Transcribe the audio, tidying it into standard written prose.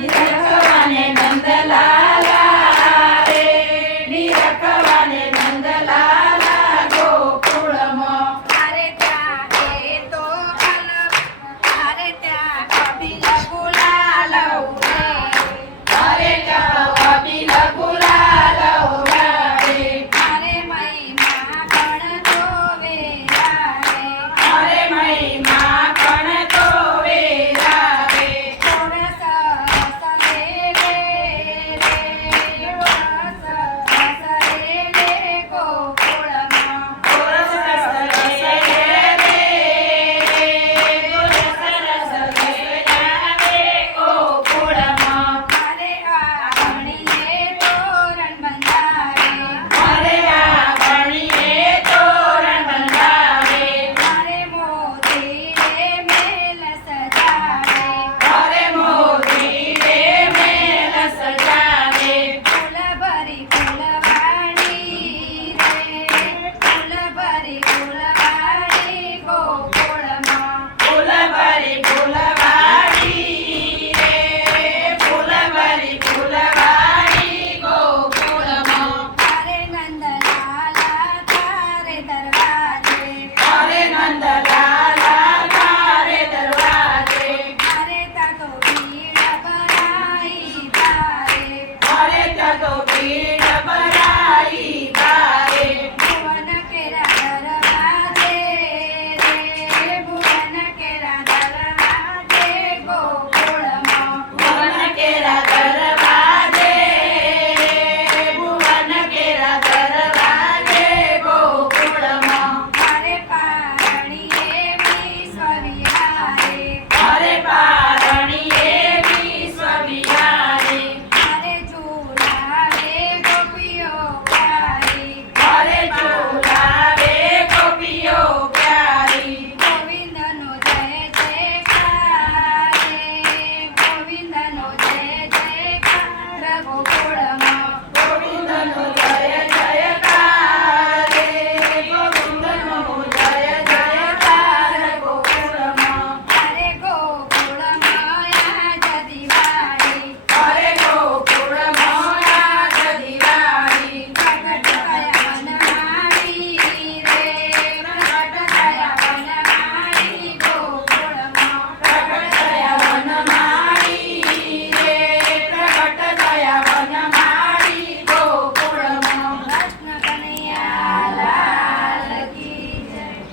નિરખવાને નંદલાલા રે, નિરખવાને નંદલાલા ગોકુળમાં. અરે ત્યાં એ તો અરે ત્યાં કપિલ ગુલાલ ઉડે. અરે ત્યાં અબિલ ગુલાલ ઉડાડે. અરે મહિમા પણ જોવે રે. અરે મહિમા પણ તો વેરાવે. સરસ સવે રે ગોકુળમાં. ગોરસ રસ રે રે, ગોરસ રસ વેરાવે ગોકુળમાં. અરે આંગણીએ તોરણ બંધારે. અરે આંગણીએ તોરણ બંધાવે. અરે મોતી રે મેલ સજાવે. અરે મોતી રે મેલ સજાવે. ફૂલ ભરી ફૂલવાડી રે. ફૂલ ભરી ફૂલવાડી ગોકુળમાં. ફૂલ ભરી ફૂલવાડી રે, ફૂલ ભરી ફૂલવાડી ગોકુળમાં. અરે નંદલાલા તારે દરવાજે. અરે નંદલાલા તારે દરવાજે. અરે તા તો ભીડ ભરાઈ તારે. અરે ત્યાં તો ભીડ